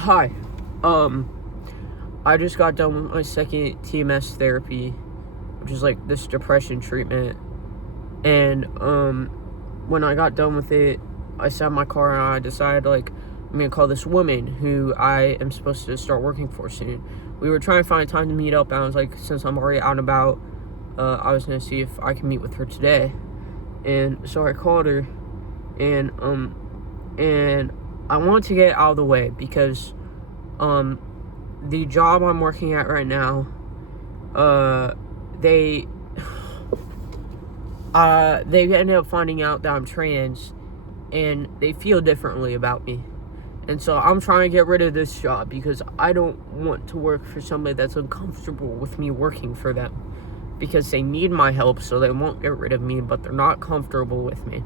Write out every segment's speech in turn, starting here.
Hi. I just got done with my second TMS therapy, which is like this depression treatment. And when I got done with it, I sat in my car and I decided I'm gonna call this woman who I am supposed to start working for soon. We were trying to find time to meet up, and I was like, since I'm already out and about, I was gonna see if I can meet with her today. And so I called her, and I want to get out of the way because the job I'm working at right now, they ended up finding out that I'm trans, and they feel differently about me. And so I'm trying to get rid of this job because I don't want to work for somebody that's uncomfortable with me working for them, because they need my help, so they won't get rid of me, but they're not comfortable with me.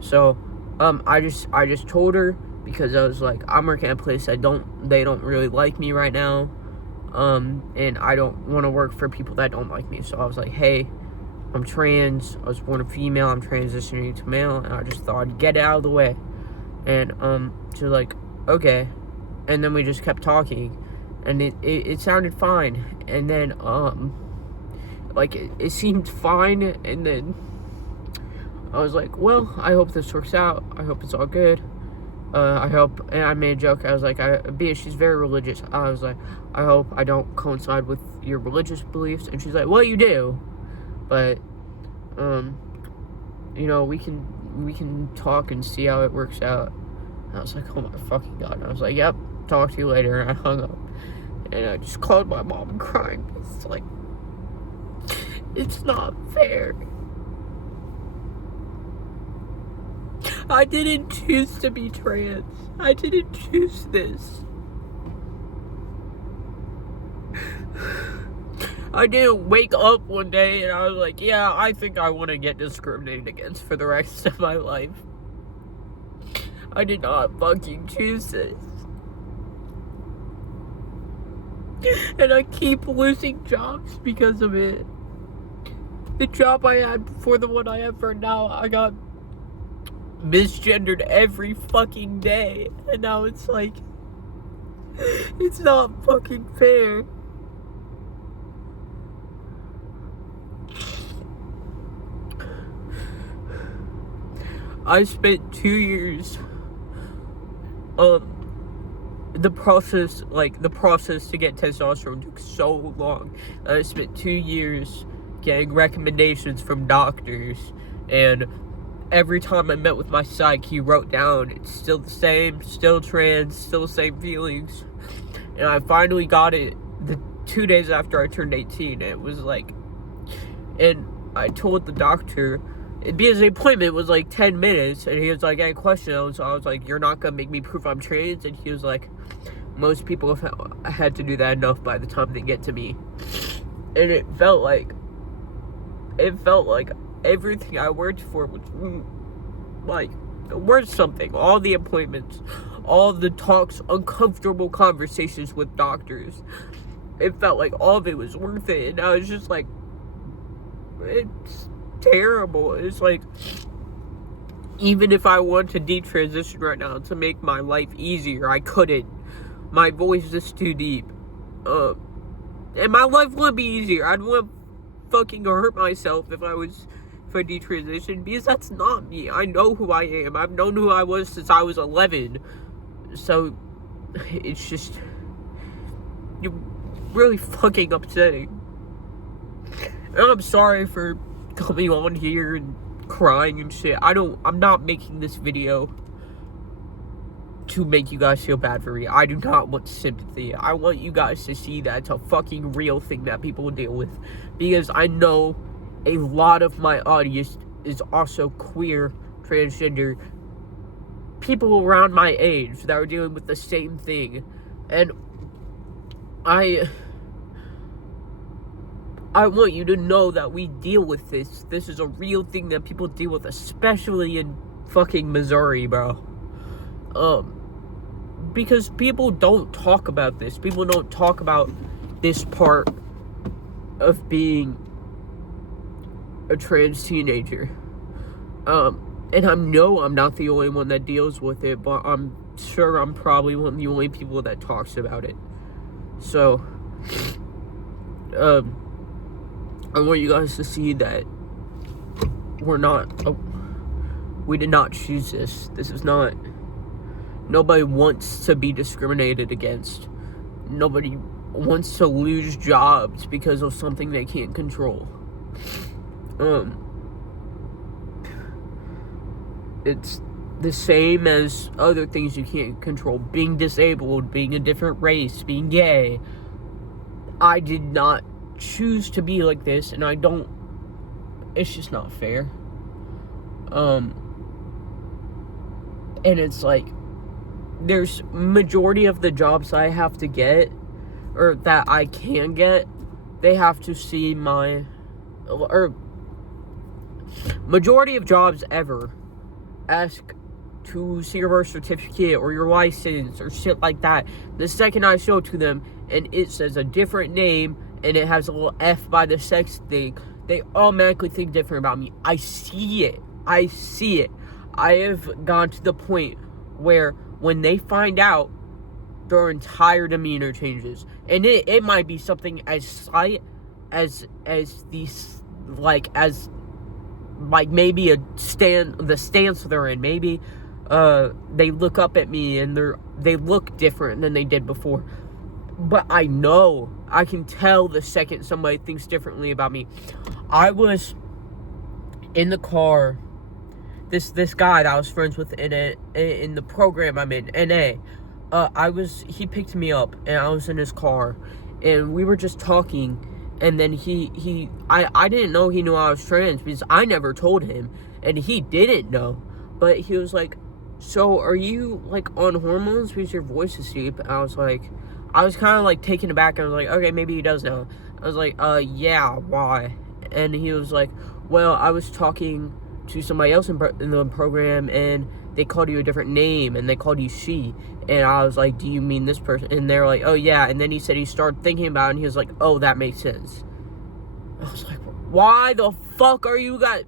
So I just told her, because I was like, I'm working at a place they don't really like me right now, and I don't want to work for people that don't like me. So I was like, hey, I'm trans, I was born a female, I'm transitioning to male, and I just thought I'd get it out of the way. And she was like, okay. And then we just kept talking, and it sounded fine. And then it seemed fine, and then I was like, well, I hope this works out, I hope it's all good. I hope, and I made a joke, I was like, she's very religious, I was like, I hope I don't coincide with your religious beliefs. And she's like, well, you do, but we can talk and see how it works out. And I was like, oh my fucking god. And I was like, yep, talk to you later. And I hung up, and I just called my mom crying. It's like, it's not fair. I didn't choose to be trans. I didn't choose this. I didn't wake up one day and I was like, yeah, I think I want to get discriminated against for the rest of my life. I did not fucking choose this. And I keep losing jobs because of it. The job I had before the one I have right now, I got misgendered every fucking day. And now it's like, it's not fucking fair. I spent 2 years, the process to get testosterone took so long. I spent 2 years getting recommendations from doctors, and every time I met with my psych, he wrote down, it's still the same, still trans, still the same feelings. And I finally got it the 2 days after I turned 18. It was like, and I told the doctor, because the appointment was like 10 minutes, and he was like, any questions? So I was like, you're not gonna make me prove I'm trans? And he was like, most people have had to do that enough by the time they get to me. And it felt like everything I worked for was like worth something. All the appointments, all the talks, uncomfortable conversations with doctors, it felt like all of it was worth it. And I was just like, it's terrible. It's like, even if I want to detransition right now to make my life easier, I couldn't. My voice is too deep. And my life wouldn't be easier. I'd want to fucking hurt myself if I detransitioned, because that's not me. I know who I am. I've known who I was since I was 11. So it's just really fucking upsetting. And I'm sorry for coming on here and crying and shit. I'm not making this video to make you guys feel bad for me. I do not want sympathy. I want you guys to see that it's a fucking real thing that people deal with, because I know a lot of my audience is also queer, transgender, people around my age that are dealing with the same thing. And I want you to know that we deal with this. This is a real thing that people deal with, especially in fucking Missouri, bro. Because people don't talk about this. People don't talk about this part of being a trans teenager. And I know I'm not the only one that deals with it, but I'm sure I'm probably one of the only people that talks about it. So, I want you guys to see that we did not choose this. This is not, nobody wants to be discriminated against. Nobody wants to lose jobs because of something they can't control. It's the same as other things you can't control. Being disabled, being a different race, being gay. I did not choose to be like this, and it's just not fair. And it's like, there's majority of the jobs I have to get, or that I can get, they have to see or majority of jobs ever ask to see your birth certificate or your license or shit like that. The second I show it to them and it says a different name and it has a little F by the sex thing, they automatically think different about me. I see it. I have gone to the point where when they find out, their entire demeanor changes. And it might be something as slight as these, maybe the stance they're in. Maybe they look up at me and they look different than they did before. But I can tell the second somebody thinks differently about me. I was in the car. This guy that I was friends with in the program I'm in, NA. He picked me up and I was in his car and we were just talking, and then I didn't know he knew I was trans because I never told him, and he didn't know, but he was like, so are you like on hormones because your voice is deep? And I was kind of like taken aback. I was like, okay, maybe he does know. I was like, yeah, why? And he was like, well, I was talking to somebody else in the program and they called you a different name and they called you she. And I was like, do you mean this person? And they're like, oh yeah. And then he said he started thinking about it and he was like, oh, that makes sense. I was like, why the fuck are you guys?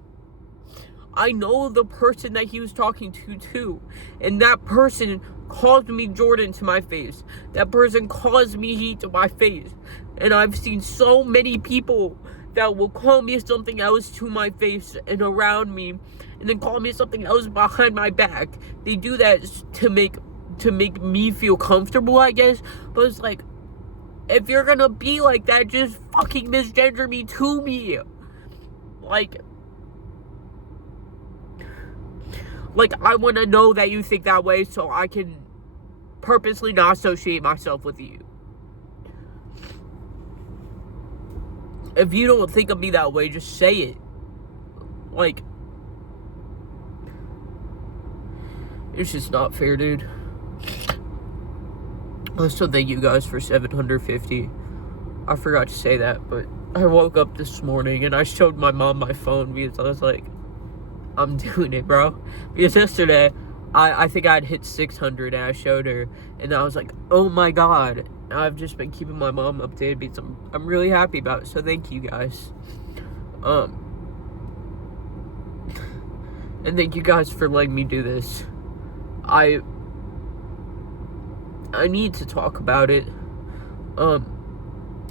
I know the person that he was talking to too. And that person called me Jordan to my face. That person calls me he to my face. And I've seen so many people that will call me something else to my face and around me, and then call me something else behind my back. They do that to make me feel comfortable, I guess. But it's like, if you're gonna be like that, just fucking misgender me to me. Like I want to know that you think that way so I can purposely not associate myself with you. If you don't think of me that way, just say it. Like, it's just not fair, dude. Also, thank you guys for 750. I forgot to say that, but I woke up this morning and I showed my mom my phone because I was like, I'm doing it, bro. Because yesterday, I think I'd hit 600 and I showed her, and I was like, oh my god. And I've just been keeping my mom updated because I'm really happy about it, so thank you guys. And thank you guys for letting me do this. I need to talk about it.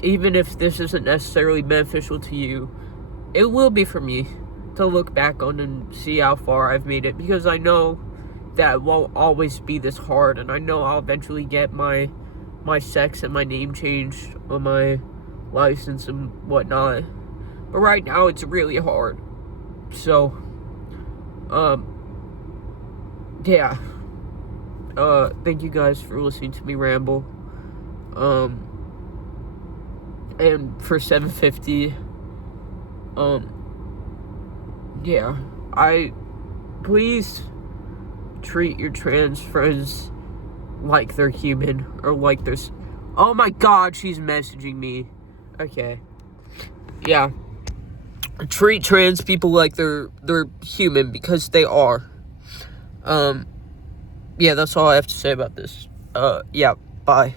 Even if this isn't necessarily beneficial to you, it will be for me to look back on and see how far I've made it, because I know that it won't always be this hard, and I know I'll eventually get my sex and my name changed on my license and whatnot. But right now it's really hard. So, yeah. Thank you guys for listening to me ramble. And for 750, yeah, please treat your trans friends like they're human, or like there's, oh my god, she's messaging me. Okay. Yeah. Treat trans people like they're human, because they are. Yeah, that's all I have to say about this. Yeah, bye.